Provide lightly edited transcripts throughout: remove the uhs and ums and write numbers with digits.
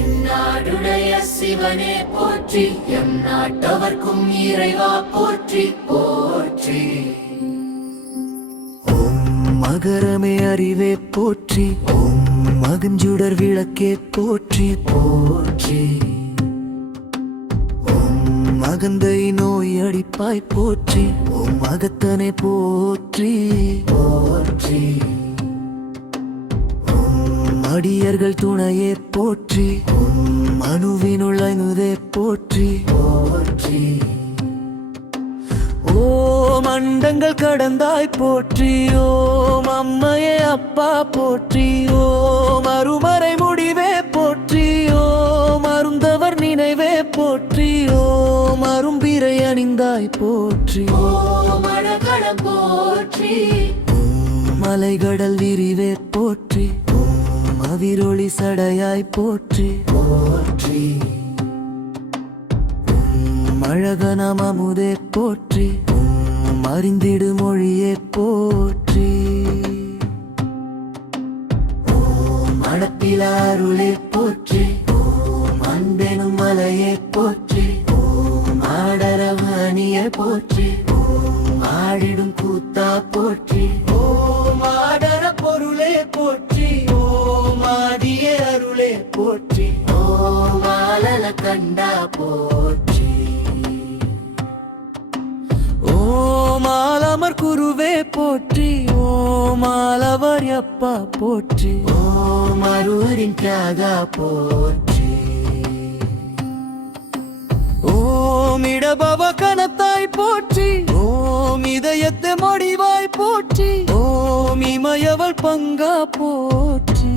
தென்னாடுடைய சிவனே போற்றி, எம் நாட்டவர்க்கும் இறைவா போற்றி போற்றி. ஓம் மகரமே அறிவே போற்றி, ஓம் மகஞ்சுடர் விளக்கே போற்றி போற்றி. ஓம் மகந்தை நோய் அடிப்பாய் போற்றி, ஓம் மகத்தனை போற்றி போற்றி. அடியர்கள் துணையே போற்றி, மனுவினுள் ஐநுதே போற்றி போற்றி. ஓம் அண்டங்கள் கடந்தாய் போற்றி, ஓம் அம்மையே அப்பா போற்றி. ஓம் அருமறை முடிவே போற்றி, ஓம் அருந்தவர் நினைவே போற்றி. ஓம் அரும்பிரை அணிந்தாய் போற்றி, ஓம் அழகடம் போற்றி. மலைகடல் விரிவே போற்றி, அவிரொளி சடையாய் போற்றி போற்றி. அழகனாம் அமுதே போற்றி, அறிந்திடு மொழியே போற்றி. மடப்பில அருளே போற்றி, அன்பெனும் மலையே போற்றி. ஆடரவணியே போற்றி, ஆடிடும் கூத்தா போற்றி. ஓம் ஆடர பொருளே போற்றி, ஓம் ஆடிய அருளே போற்றி. ஓம் ஆலல கண்டா போற்றி. ஓம் ஆலமர் குருவே போற்றி, ஓம் ஆலவர் அப்பா போற்றி. ஓம் அருவரின் தியாகா போற்றி. ஓம் இடபவ கணத்தாய் போற்றி, ஓம் இதயத்தை மடிவாய் போற்றி. ஓம் இமயவள் பங்கா போற்றி.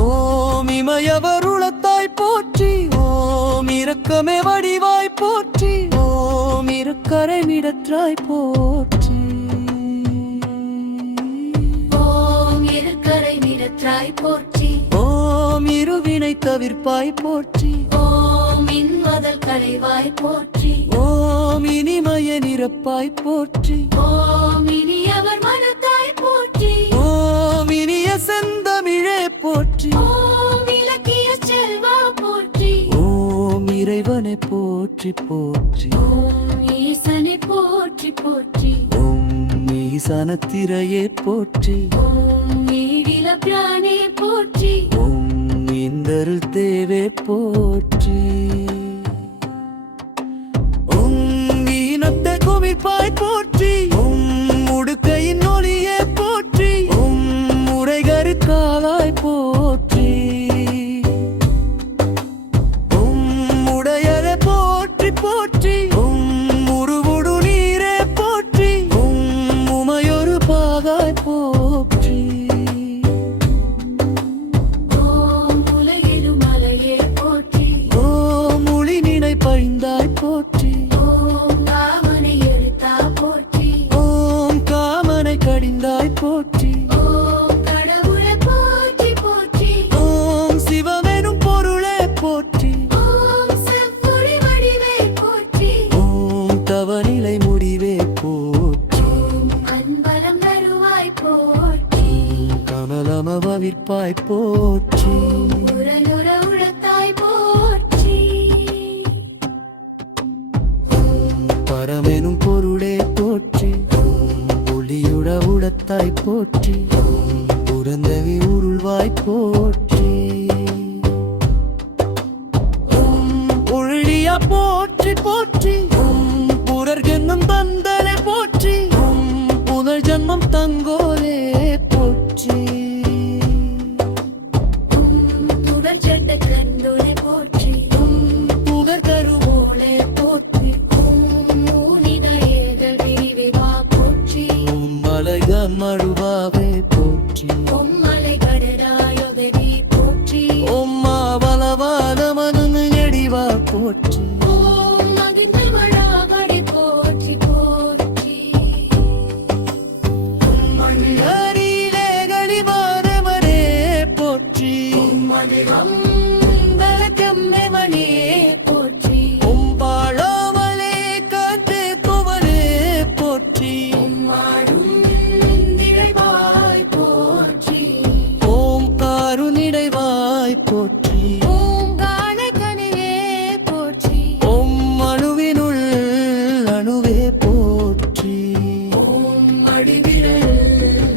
ஓம் இமயவர் உளத்தாய் போற்றி, ஓம் இரக்கமே வடிவாய் போற்றி. ஓம் இருக்கரை மிடற்றாய் போற்றி. ஓம் இருக்கரை நிறத்தாய் போற்றி. ஓம் இருவினை தவிர்ப்பாய் போற்றி. ஓம் இன்மதல் களைவாய் போற்றி. ஓம் இனிமய நிரப்பாய் போற்றி. ஓம் இனியவர் மனத்தாய் போற்றி. ஓம் இனிய செந்தமிழே போற்றி. ஓம் இலக்கிய செல்வா போற்றி. ஓம் இறைவனை போற்றி போற்றி. ஓம் ஈசனை போற்றி போற்றி. ஓம் ஈசான திரையே போற்றி. ஓம் நீடில பிரானே போற்றி. ஓம் இந்தருள் தேவே போற்றி. ஓம் ஈனத்தை குவிப்பாய் போற்றி. ஓம் உடுக்கையின் ஒளியே போற்றி. ஓம் முறைகரு காலாய் போற்றி. ஓம் உடையரை போற்றி போற்றி. ஓம் உருவுடு நீரே போற்றி. ஓம் உமையொரு பாகாய் போற்றி. ஓம் உலகிலும் மலையே போற்றி. ஓம் ஒளி நினை பழிந்தாய் போற்றி. ஓம் காமனை எழுத்தா போற்றி. ஓம் காமனை கடிந்தாய் போற்றி. ஓம் கடவுளை போற்றி போற்றி. ஓம் சிவமெனும் பொருளே போற்றி. ஓம் செவ்வொளி வடிவே போற்றி. ஓம் தவநிலை முடிவே போற்றி. ஓம் அன்பலம் தருவாய் போற்றி. கமலமவிற்பாய் போற்றி. உரலுற உழத்தாய் போற்றி. பரமெனும் பொருளே போற்றி. ஒளியுட உடத்தாய் போற்றி. புரந்தவி உருள்வாய் போற்றி. ஒழியா போற்றி போற்றி. புரர்கென்னும் தந்தலை போற்றி. புதர் ஜன்மம் தங்கோலே போற்றி. புகழ் சட்ட கண்ணுளை போற்றி. புகழ் தருவோளே போற்றி. ஊனித ஏகல் விரிவா போற்றி. மலைகள் மழுவாவே போற்றி. ஓம் மலை கடராயோதவி போற்றி. ஓம் மாவலவான மனு எடிவா போற்றி. ஓம் மகிமை மழாகடி போற்றி போற்றி. அரியிலே கடிவாரமரே போற்றி. மதிரம் தலக்கம்மை மணியே போற்றி. பாழாமலே காற்றே துவரே போற்றி. வாழும் திரைவாய் போற்றி. ஓம் காருணிடைவா வடிவாய் போற்றி பூங்காலை கனிவே போற்றி ஓம் அணுவினுள் அணுவே போற்றி ஓம் அடிவிரல்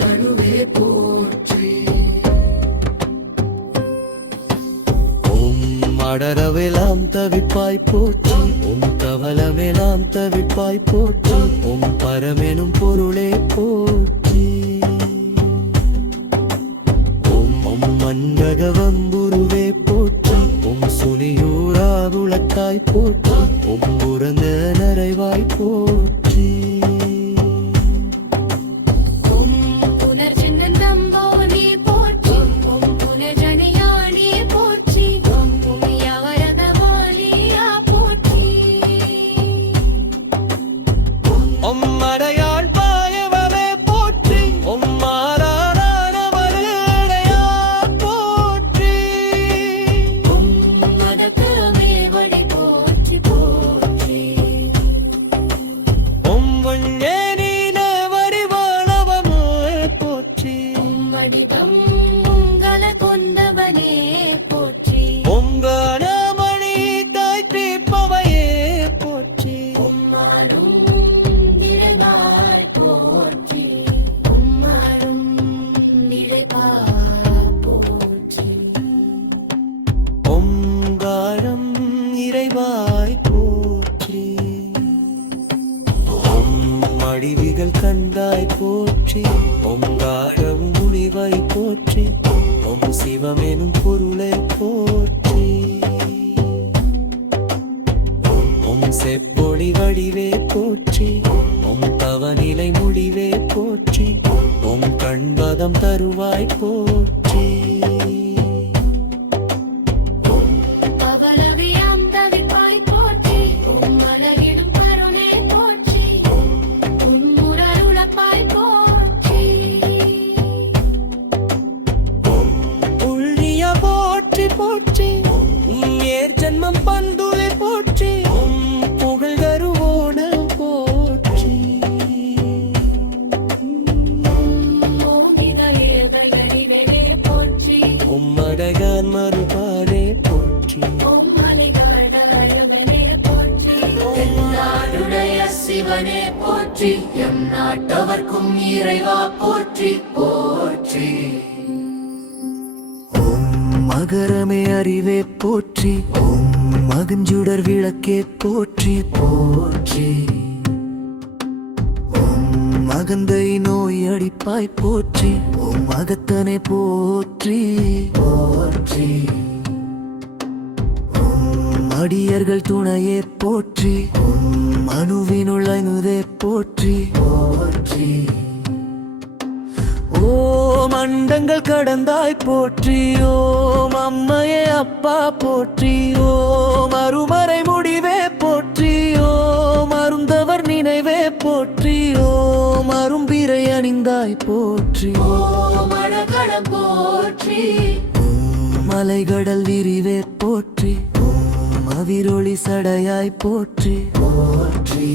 அணுவே போற்றி ஓம் அடரவெல்லாம் தவிப்பாய் போற்றி ஓம் கவலமெல்லாம் தவிப்பாய் போற்றி ஓம் பரமெனும் பொருளே போற்றி ஓம் ஓம் மண்பகவம்புருவே போற்றி ஓம் சுனியூராவுளத்தாய் போற்றி ஓம் புறந்த நரைவாய் போற்றி ஓம் புனர்ஜென்மந்தம்போனி போற்றி ஓம் புனர்ஜனியானி போற்றி ஓம் புண்ணியவரதவாலியா போற்றி ஓம் அடையாள் பாயவமே போற்றி ஓம் மாறானவரையா போற்றி ஓம் மதக்கமே வடி போற்றி போற்றி ஓம் வஞ்சேனீன வடிவானவமே போற்றி ஓம் வடிவம் உங்கள கொண்டவனே போற்றி ஓம் கானமணி தாய் தீர்ப்பவையே போற்றி உம்மாரும் நிறைவாய் போற்றி உம்மாரும் நிறைவாய் போற்றி ஓங்காரம் இறைவாய் போற்றி ஓம் அடிவிகள் கண்டாய் போற்றி ஓங்காரம் முனிவாய் போற்றி ஓம் சிவமெனும் பொருளை போற்றி ஓம் செப்பொழி வடிவே போற்றி ஓம் தவநிலை முடிவே போற்றி ஓம் கண்பதம் தருவாய் போற்றி பவளவியாம் தவிப்பாய் போற்றி உம் மலரிடும் கருணை போற்றி உம்முரருளப்பாய் போற்றி உள்ளிய போற்றி போற்றி ஏர் ஜன்மம் பந்துளை போற்றி புகழ் தருவோணம் போற்றி ஓமிதயேதலரினே போற்றி உம்மடகான் மறுபாடே போற்றி ஓம் மலைகாடலயவனே போற்றி எந்நாடுடைய சிவனே போற்றி எம் நாட்டவர்க்கும் இறைவா போற்றி போற்றி ஓம் மகரமே அறிவே போற்றி ஓம் மகஞ்சுடர் விளக்கே போற்றி போற்றி ஓம் மகந்தை நோய் அடிப்பாய் போற்றி ஓம் மகத்தனை போற்றி போற்றி ஓம் அடியர்கள் துணையே போற்றி ஓம் அணுவினுள் அணுதே போற்றி போற்றி ஓம் அண்டங்கள் கடந்தாய் போற்றி ஓம் அம்மையே அப்பா போற்றி ஓம் அருமறை முடிவே போற்றி ஓம் அருந்தவர் நினைவே போற்றி ஓம் அரும்பிரை அணிந்தாய் போற்றி ஓம் அழகடம் போற்றி ஓம் மலைகடல் விரிவே போற்றி ஓம் அவிரொளி சடையாய் போற்றி போற்றி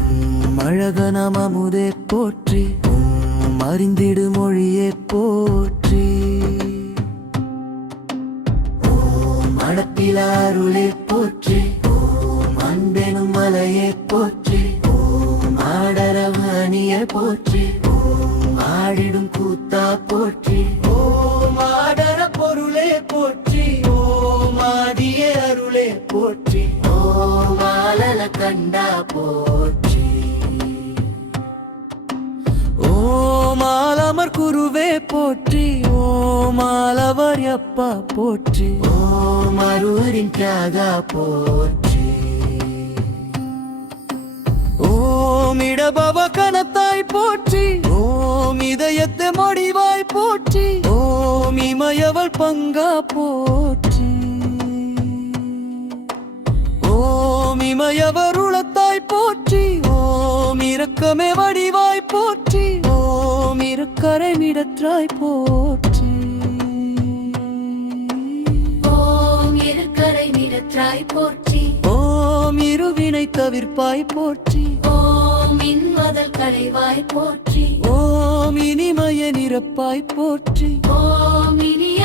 ஓம் அழகனாம் அமுதே போற்றி ஓம் அறிந்திடு மொழியே போற்றி ஓம் அடப்பில அருளே போற்றி ஓம் அன்பெனும் மலையே போற்றி ஓம் ஆடரவணியே போற்றி ஓம் ஆடிடும் கூத்தா போற்றி ஓம் ஆடர பொருளே போற்றி ஓம் ஆதியே அருளே போற்றி ஓம் ஆலல கண்டா போற்றி ஓம் ஆலமர் குருவே போற்றி ஓம் ஆலவர் அப்பா போற்றி ஓம் அருவரின் தியாகா போற்றி ஓம் இடபவ கணத்தாய் போற்றி ஓம் இதயத்தை மடிவாய் போற்றி ஓம் இமயவள் பங்கா போற்றி ஓம் இமயவர் உளத்தாய் போற்றி ஓம் இரக்கமே வடிவாய் போற்றி ஓம் இருக்கரை மிடற்றாய் போற்றி ஓம் இருக்கரை நிறத்தாய் போற்றி ஓம் இருவினை தவிர்ப்பாய் போற்றி ஓம் இன்மதல் களைவாய் போற்றி ஓம் இனிமய நிரப்பாய் போற்றி ஓம் இனிய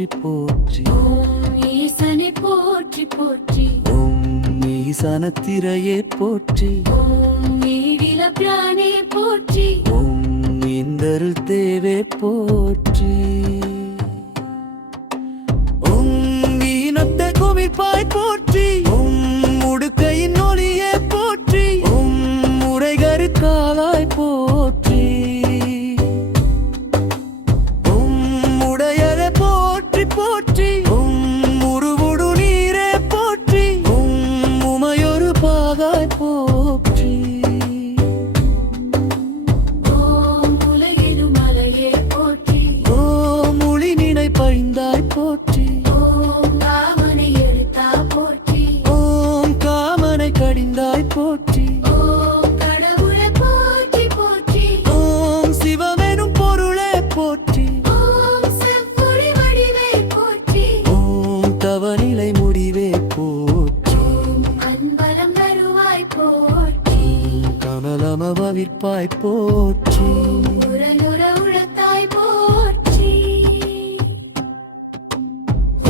போற்றி போற்றி ஓம் ஈசனை போற்றி போற்றி ஓம் ஈசான திரையே போற்றி ஓம் நீடில பிரானே போற்றி ஓம் இந்தருள் தேவே போற்றி ஓம் ஈனத்த குவிப்பாய் போற்றி ஓம் உடுக்கையின் ஒளியே போற்றி ஓம் முறைகரு காலாய் போற்றி ஓம் உடையரே போற்றி போற்றி ஓம் முருவுடு நீரே போற்றி ஓம் உமையொரு பாகாய் போற்றி ஓம் உலகிலும் மலையே போற்றி ஓம் ஒளி நினை பழிந்தாய் போற்றி ஓம் காமனை எழுத்தா போற்றி ஓம் காமனை கடிந்தாய் போற்றி ஓம் கடவுளை போற்றி போற்றி ஓம் சிவமெனும் பொருளே போற்றி ஓம் செவ்வொளி வடிவே போற்றி ஓம் தவநிலை முடிவே போற்றி ஓம் அன்பலம் வருவாய் போற்றி கமலமவிற்பாய் போற்றி உரையுற உழத்தாய் போற்றி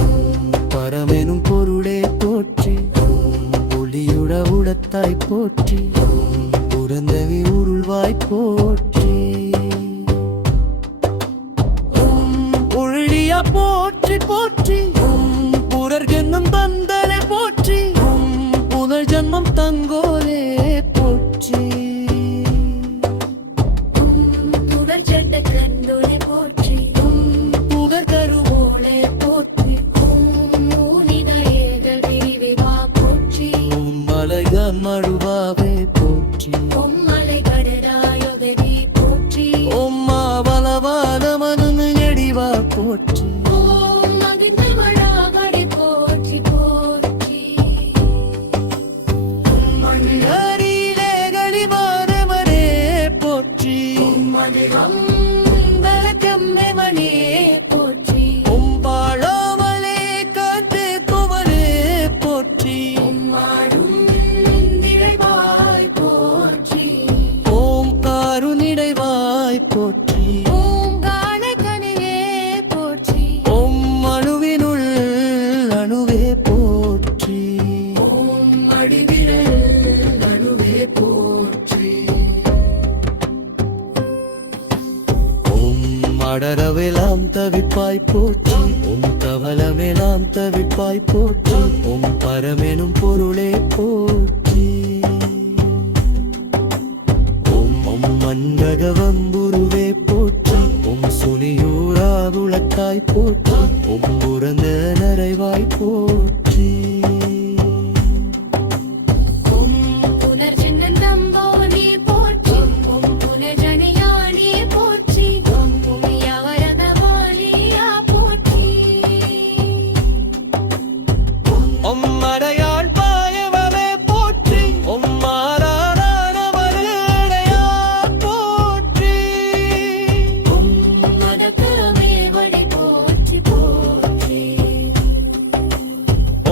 ஓம் பரமெனும் பொருளே போற்றி ஓம் ஒளியுட உடத்தாய் போற்றி ஓம் புரந்தவி உருள்வாய் போற்றி ஓம் ஒழியா போற்றி போற்றி ஓம் புரர்கென்னும் தந்தலே போற்றி ஓம் புதர் ஜன்மம் தங்கோலே போற்றி ஓம் புகழ் சட்ட கந்தோலை போற்றி ஓம் புகர் கருவோளே போற்றி ஓம் ஊனித ஏகல் விரிவா போற்றி ஓம் மலைதான் மழுவாவே போற்றி ஓம் மலை கடராயோகதி போற்றி ஓம் மாவலவான மனு எடிவா போற்றி ஓம் மகிந்த மழாகடி போற்றி போற்றி மணிகரிலே கடிவாரமரே போற்றி மதிரம் பலக்கம்மெவனே போற்றி ஓம் பாழாமலே காற்று குமரே போற்றி மாடும் திரைவாய் போற்றி ஓம் காருநிடைவாய் போற்றி ஓம் காணக்கனிவே போற்றி ஓம் அணுவினுள் அணுவே போற்றி ஓம் அடிவிரல் அணுவே போற்றி ஓம் அடரவெல்லாம் தவிப்பாய் போற்றி ஓம் தவளமெல்லாம் தவிப்பாய் போற்றி ஓம் பரமெனும் பொருளே போற்றி ஓம் ஓம் மண்பகவம்புருவே போற்றி ஓம் சுனியூராவுளத்தாய் போற்றி ஓம் புரந்த நரைவாய் போற்றி ஓம் புனர்ஜென்மம் நம்போனே போற்றி ஓம் புனர்ஜனியானே போற்றி ஓம் புமியவரதவாலியா போற்றி ஓம் மடையாள் பாயவமே போற்றி ஓம் மாறானவரையா போற்றி ஓம் மதக்கரமே வடி போற்றி போற்றி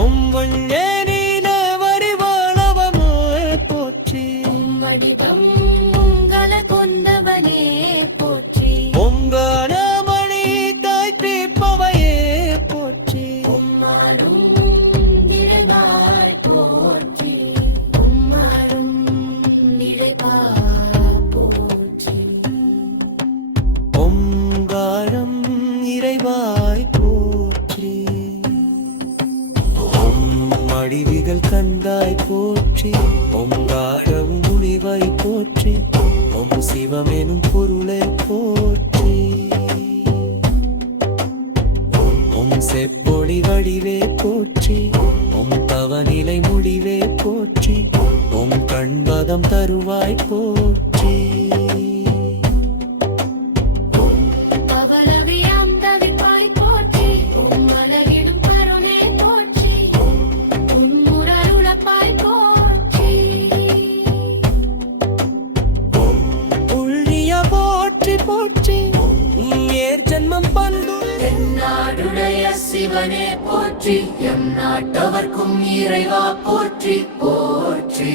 ஓம் வண்ணேனின வடிவானவமே போற்றி ஓம் வடிவம் உங்கள கொண்டவனே போற்றி ஓம் கானமணி தாய் தீர்ப்பவையே போற்றி உம்மாரும் நிறைவாய் போற்றி உம்மாரும் நிறைவாய் போற்றி ஓங்காரம் இறைவாய் போற்றி ஓம் அடிவிகள் கண்டாய் போற்றி ஓங்காரம் முனிவாய் போற்றி ஓம் சிவமெனும் பொருளை போற்றி ஓம் செப்பொழி வடிவே போற்றி ஓம் தவநிலை முடிவே போற்றி ஓம் கண்பதம் தருவாய் போற்றி பவளவியாம் தவிப்பாய் போற்றி உம் மலரிடும் கருணை போற்றி உம்முரருளப்பாய் போற்றி உள்ளிய போற்றி போற்றி ஏர் ஜன்மம் பந்து தென்னாடுடைய சிவனே போற்றி எம் நாட்டவர்க்கும் இறைவா போற்றி போற்றி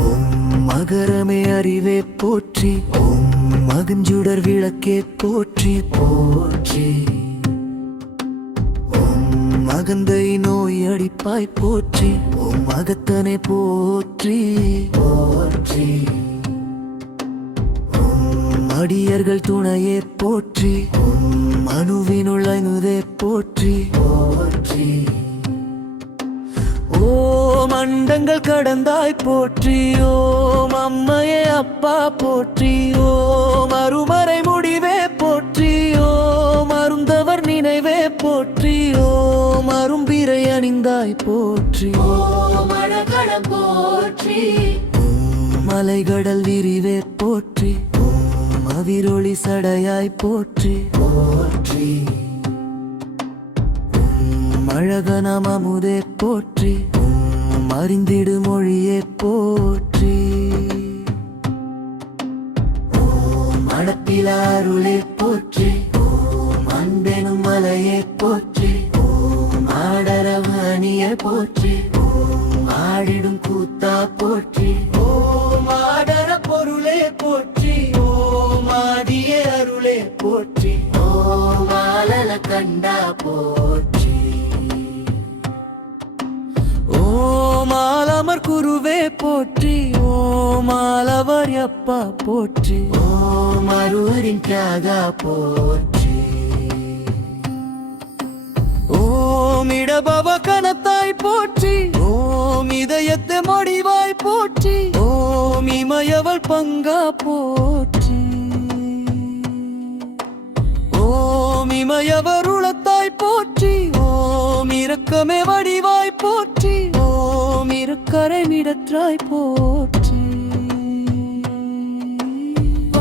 ஓம் மகரமே அறிவே போற்றி ஓம் மகிழ்ஞ்சுடர் விளக்கே போற்றி போற்றி அகந்தை நோய் அடிப்பாய் போற்றி ஓம் அகத்தனை போற்றி போற்றி ஓம் அடியர்கள் துணையே போற்றி ஓம் மனுவினுள் ஐநுதே போற்றி போற்றி ஓம் அண்டங்கள் கடந்தாய் போற்றி ஓம் அம்மையே அப்பா போற்றி ஓம் அருமறை முடிவே போற்றி ஓம் அருந்தவர் நினைவே போற்றி ஓம் அரும்பிரை அணிந்தாய் போற்றி ஓம் அழகடம் போற்றி ஓம் மலைகடல் விரிவே போற்றி ஓம் அவிரொளி சடையாய் போற்றி போற்றி அழகனாம் அமுதே போற்றி ஓம் அறிந்திடு மொழியே போற்றி ஓம் அடப்பிலா அருளே போற்றி ஓம் அன்பெனும் மலையே போற்றி ஓம் ஆடரவு அணியே போற்றி ஓம் ஆடிடும் கூத்தா போற்றி ஓம் ஆடர பொருளே போற்றி ஓம் ஆடிய அருளே போற்றி ஓம் ஆலல கண்டா போற்றி ஓம் ஆலமர் குருவே போற்றி ஓம் ஆலவர் அப்பா போற்றி ஓம் அருவரின் தியாகா போற்றி ஓம் இடபவ கணத்தாய் போற்றி ஓம் இதயத்தை மடிவாய் போற்றி ஓம் இமயவள் பங்கா போற்றி ஓம் இமயவர் உளத்தாய் போற்றி ஓம் இரக்கமே வடிவாய் போற்றி ஓம் இருக்கரை மிடற்றாய் போற்றி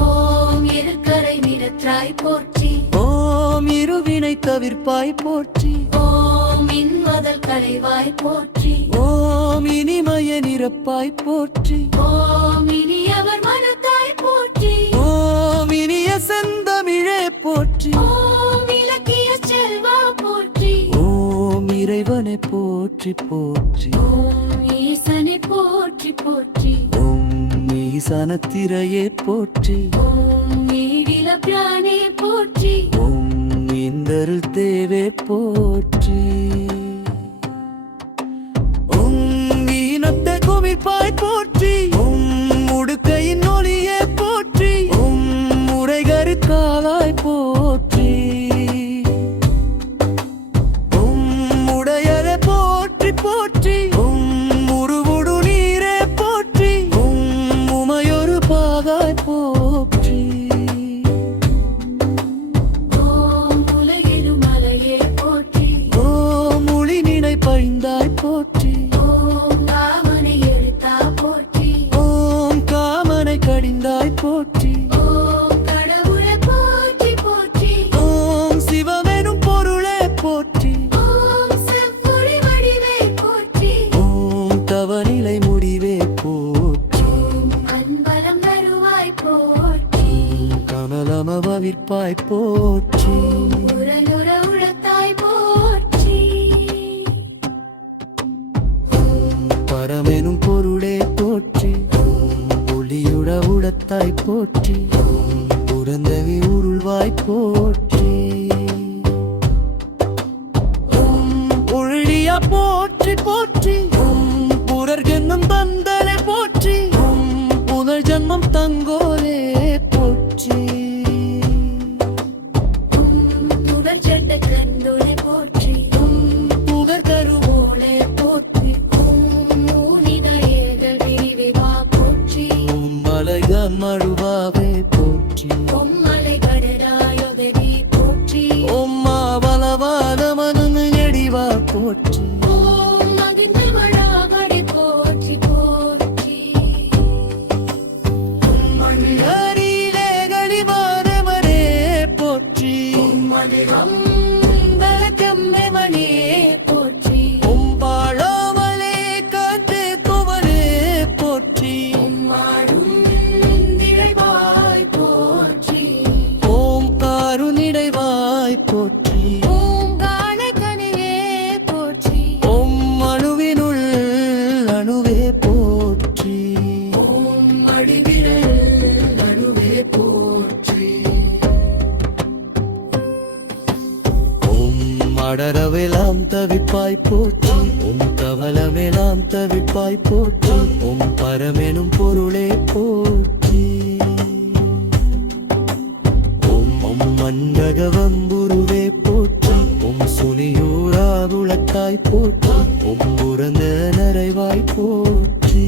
ஓம் இருக்கரை நிறத்தாய் போற்றி ஓம் இருவினை தவிர்ப்பாய் போற்றி ஓம் இன்மதல் களைவாய் போற்றி ஓம் இனிமய நிரப்பாய் போற்றி ஓம் இனியவர் மனத்தாய் போற்றி ஓம் இனிய செந்தமிழே போற்றி ஓம் இலக்கிய செல்வா போற்றி ஓம் இறைவனை போற்றி போற்றி ஓம் ஈசனை போற்றி போற்றி ஓம் ஈசான திரையே போற்றி ஓம் நீடில பிரானே போற்றி ஓம் இந்தருள் தேவே போற்றி ஓம் ஈனத்தை குமிழ்ப்பாய் போற்றி ஓம் உடுக்கையின் ஒளியே போற்றி ஓம் முறைகரு காலாய் போற்றி ஓம் உடையரே போற்றி போற்றி ஓம் உருவுடு நீரே போற்றி ஓம் உமையொரு பாகாய் போற்றி ஓம் உலகிலும் மலையே போற்றி ஓம் ஒளி நினை பழிந்தாய் போற்றி ஓம் காமனை எழுத்தா போற்றி ஓம் காமனை கடிந்தாய் போற்றி ஓம் கடவுளை போற்றி போற்றி ஓம் சிவமெனும் பொருளே போற்றி ஓம் செவ்வொளி வடிவே போற்றி ஓம் தவநிலை முடிவே போற்றி ஓம் அன்பரம் வருவாய் போற்றி கமலமவிற்பாய் போற்றி உரலுற உளத்தாய் போற்றி ஓம் பரமெனும் பொருளே போற்றி ஓம் ஒளியுட உடத்தாய் போற்றி ஓம் புரந்தவி உருள்வாய் போற்றி ஓம் ஒழியா போற்றி போற்றி ஓம் புரர்கென்னும் தந்தலே போற்றி ஓம் புனர் ஜன்மம் தங்கோலே போற்றி ஓம் துடர் சட்ட கந்துளை போற்றி ஓம் புகழ் ஓலே போற்றி ஓம் ஊனித ஏகல் விரிவா போற்றி ஓம் மலைக மழுவாவே போற்றி ஓம் மலை கடராயொதவி போற்றி ஓம் மாவலவாத மனு நெடிவா போற்றி ஓம் மகிந்த துன்பமெல்லாம் தவிர்ப்பாய் போற்றி உம் பரமெனும் பொருளே போற்றி உம் மண்டகவம்புருவே போற்றி உம் சுனியூராவுளத்தாய் போற்றி உம் புறந்த நரைவாய் போற்றி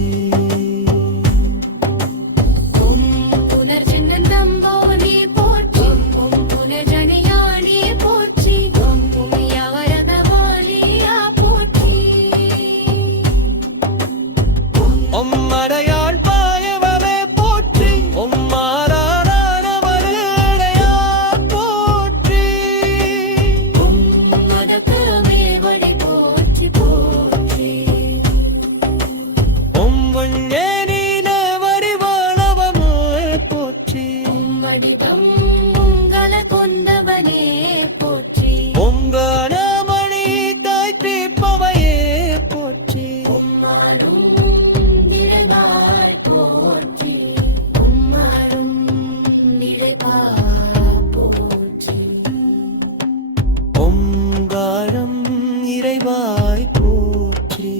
உம் புனர்ஜென்னந்தம்போனே போற்றி உம் புனர்ஜனியானே போற்றி உம் புமியவரதவாலியா போற்றி உம் அடையாள் பாயவமே போற்றி உம் மாறானவரையா போற்றி உம் மதக்கரமே வழி போற்றி போற்றி உம் வண்ணேனின வரிவானவமே போற்றி உம் வடிவம் உங்கள கொண்டவனே போற்றி உங்கானமணி தாய் தீர்ப்பவையே போற்றி உம்மாரும் நிறைவாய் போற்றி உம்மாரும் நிறைவாய் போற்றி ஓங்காரம் இறைவாய் போற்றி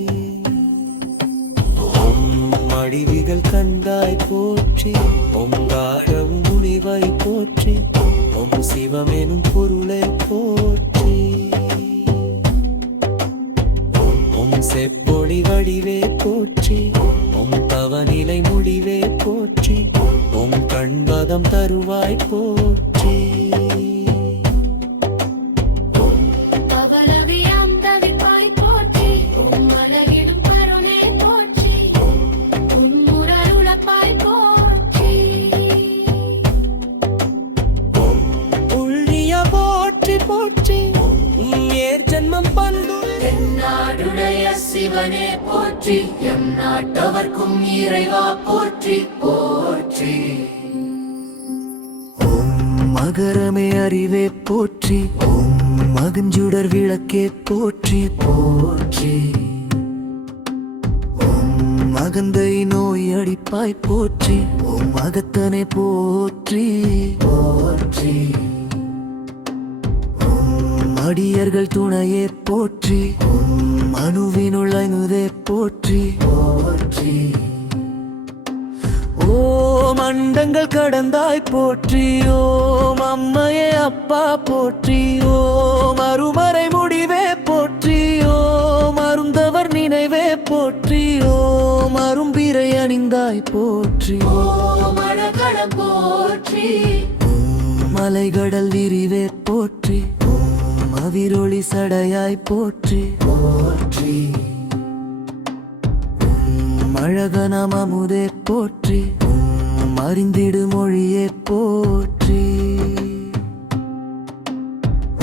அடிவிகள் கண்டாய் போற்றி ஓங்காரம் முனிவாய் போற்றி ஓம் சிவமெனும் பொருளை போற்றி ஓம் செப்பொழி வடிவே போற்றி ஓம் தவநிலை முடிவே போற்றி ஓம் கண்பதம் தருவாய் போற்றி பவளவியாம் தவிப்பாய் போற்றி உம்மலகிடும் கருணை போற்றி உம்முரருளப்பாய் போற்றி உள்ளிய போற்றி போற்றி ஏர் ஜன்மம் பந்து தென்னாடுடைய சிவனே போற்றி எம் நாட்டவர்க்கும் இறைவா போற்றி போற்றி ஓம் மகரமே அறிவே போற்றி ஓம் மகஞ்சுடர் விளக்கே போற்றி போற்றி ஓம் மகந்தை நோய் அடிப்பாய் போற்றி ஓம் மகத்தனை போற்றி போற்றி ஓம் அடியர்கள் துணையே போற்றி ஓம் அணுவினுள் அணுதே போற்றி போற்றி ஓம் அண்டங்கள் கடந்தாய் போற்றி ஓம் அம்மையே அப்பா போற்றி ஓம் அருமறை முடிவே போற்றி ஓம் அருந்தவர் நினைவே போற்றி ஓம் அரும்பிரை அணிந்தாய் போற்றி ஓம் அழகடம் போற்றி ஓம் மலைகடல் விரிவே போற்றி ஓம் அவிரொளி சடையாய் போற்றி போற்றி ஓம் அழகனம் அமுதே போற்றி ஓம் அறிந்திடு மொழியே போற்றி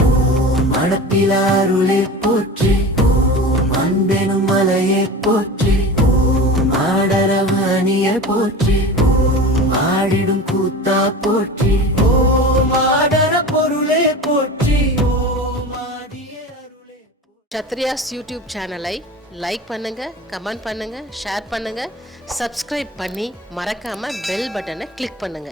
ஓம் அடப்பில அருளே போற்றி ஓம் அன்பெனும் மலையே போற்றி ஓம் ஆடரவணியே போற்றி ஓம் ஆடிடும் கூத்தா போற்றி ஓம் ஆடர பொருளே போற்றி ஓம் ஆடிய அருளே சத்ரியாஸ் யூடியூப் சேனலை லைக் பண்ணுங்க, கமெண்ட் பண்ணுங்க, ஷேர் பண்ணுங்க, சப்ஸ்கிரைப் பண்ணி மறக்காம பெல் பட்டனை கிளிக் பண்ணுங்க.